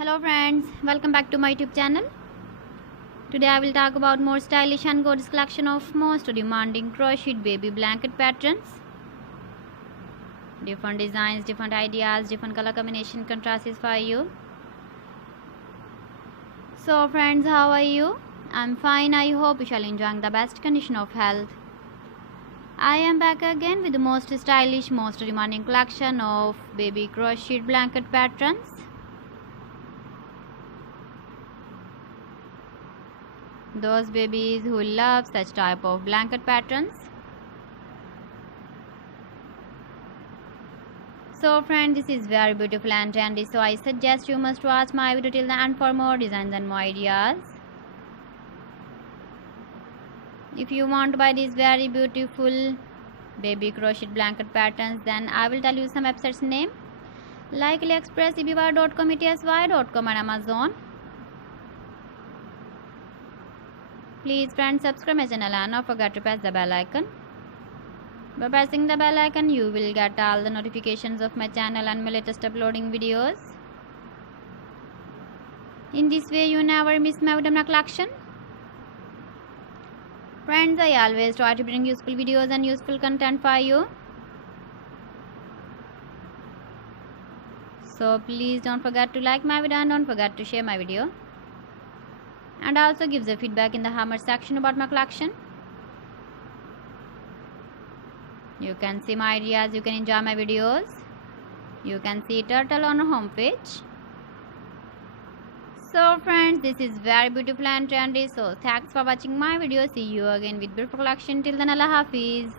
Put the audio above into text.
Hello friends, welcome back to my YouTube channel. Today I will talk about more stylish and gorgeous collection of most demanding crocheted baby blanket patterns. Different designs, different ideas, different color combination contrasts for you. So friends, how are you? I'm fine. I hope you shall enjoy the best condition of health. I am back again with the most stylish, most demanding collection of baby crocheted blanket patterns. Those babies who love such type of blanket patterns. So friends, this is very beautiful and trendy, so I suggest you must watch my video till the end for more designs and more ideas. If you want to buy these very beautiful baby crocheted blanket patterns, then I will tell you some websites name like AliExpress, eBay.com, ETSY.com and Amazon. Please friends, subscribe my channel and don't forget to press the bell icon. By pressing the bell icon, you will get all the notifications of my channel and my latest uploading videos. In this way, you never miss my video collection. Friends, I always try to bring useful videos and useful content for you. So please don't forget to like my video and don't forget to share my video. And also give the feedback in the comment section about my collection. You can see my ideas, you can enjoy my videos. You can see turtle on our home page. So friends, this is very beautiful and trendy. So thanks for watching my video. See you again with beautiful collection. Till then, Allah Hafiz.